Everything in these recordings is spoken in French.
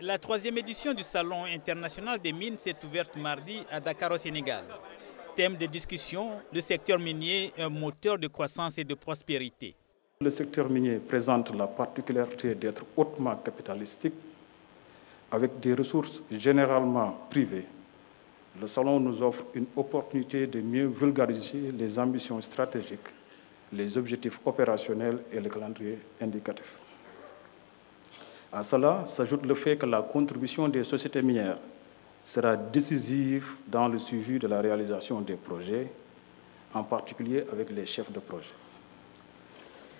La troisième édition du Salon international des mines s'est ouverte mardi à Dakar au Sénégal. Thème de discussion, le secteur minier, un moteur de croissance et de prospérité. Le secteur minier présente la particularité d'être hautement capitalistique, avec des ressources généralement privées. Le Salon nous offre une opportunité de mieux vulgariser les ambitions stratégiques, les objectifs opérationnels et le calendrier indicatif. À cela s'ajoute le fait que la contribution des sociétés minières sera décisive dans le suivi de la réalisation des projets, en particulier avec les chefs de projet.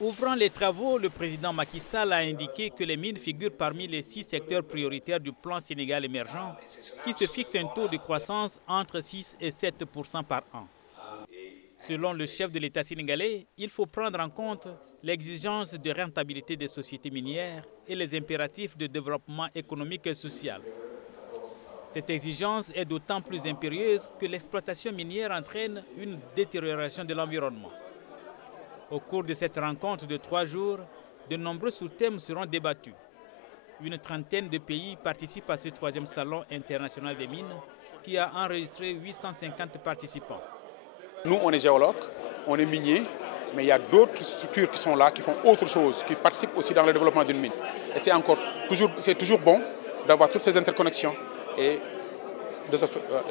Ouvrant les travaux, le président Macky Sall a indiqué que les mines figurent parmi les 6 secteurs prioritaires du plan Sénégal émergent, qui se fixe un taux de croissance entre 6 et 7% par an. Selon le chef de l'État sénégalais, il faut prendre en compte l'exigence de rentabilité des sociétés minières et les impératifs de développement économique et social. Cette exigence est d'autant plus impérieuse que l'exploitation minière entraîne une détérioration de l'environnement. Au cours de cette rencontre de 3 jours, de nombreux sous-thèmes seront débattus. Une trentaine de pays participent à ce 3e Salon international des mines qui a enregistré 850 participants. Nous, on est géologues, on est miniers, mais il y a d'autres structures qui sont là, qui font autre chose, qui participent aussi dans le développement d'une mine. Et c'est toujours bon d'avoir toutes ces interconnexions et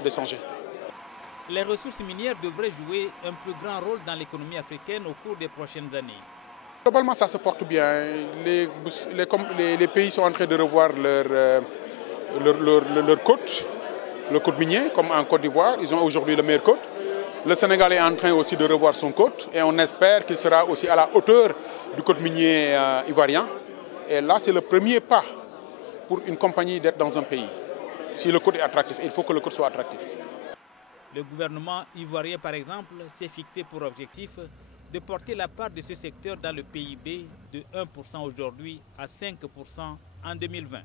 d'échanger. Les ressources minières devraient jouer un plus grand rôle dans l'économie africaine au cours des prochaines années. Globalement, ça se porte bien. Les pays sont en train de revoir leur côte, le côte minier, comme en Côte d'Ivoire. Ils ont aujourd'hui le meilleur côte. Le Sénégal est en train aussi de revoir son côte et on espère qu'il sera aussi à la hauteur du côte minier ivoirien. Et là, c'est le premier pas pour une compagnie d'être dans un pays. Si le côte est attractif, il faut que le côte soit attractif. Le gouvernement ivoirien, par exemple, s'est fixé pour objectif de porter la part de ce secteur dans le PIB de 1% aujourd'hui à 5% en 2020.